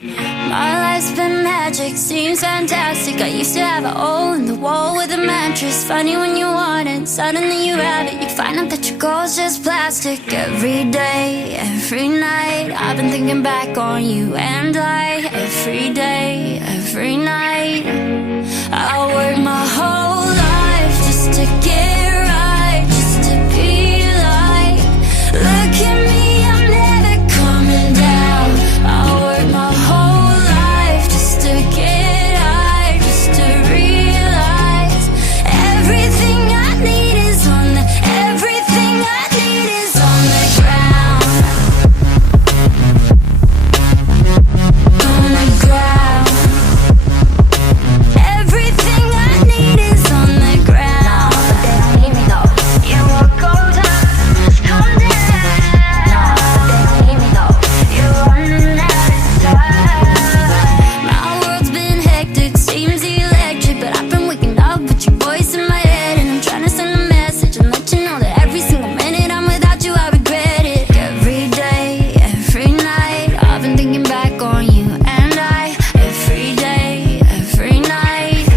My life's been magic, seems fantastic. I used to have a hole in the wall with a mattress. Funny when you want it, suddenly you have it. You find out that your goal's just plastic. Every day, every night, I've been thinking back on you and I. Every day, every night, I work my whole life just to get right, just to be like, look at me, I'm never coming down. I work my whole life just to get high, just to realize everything I need is on the, everything I need is on the ground. On the ground. Everything I need is on the ground. No, but they don't need me though. You will go down, come down. No, but they don't need me though. You're running out of time. My world's been hectic, seems electric, but I've been waking up with your voice in my head, and I'm trying to send a message and let you know that every single minute I'm without you, I regret it. Every day, every night, I've been thinking back on you and I. Every day, every night,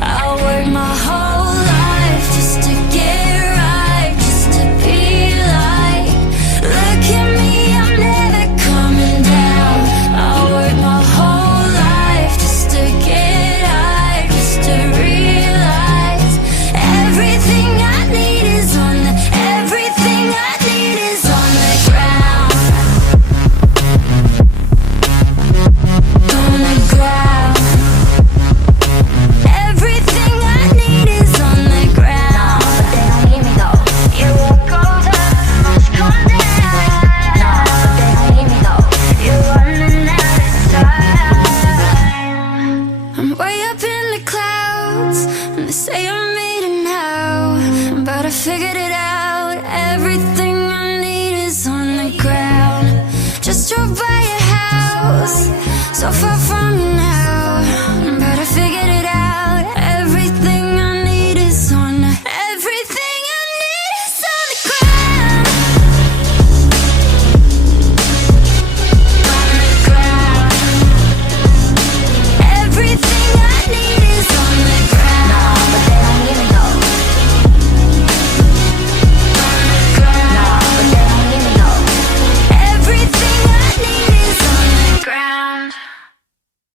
I work my whole life just to get right, just to be like, look at me, I'm never coming down. I work my whole life just to get high, just to realize everything I need is on the, everything I need is on the ground. On the ground. Everything I need is on the ground. No, but they don't need me though. You will go down, must come down. No, but they don't need me though. You're running out of time. I'm way up in the clouds, and they say I made it now, but I figured it out. Everything I need is on the ground. Just drove by your house, so far from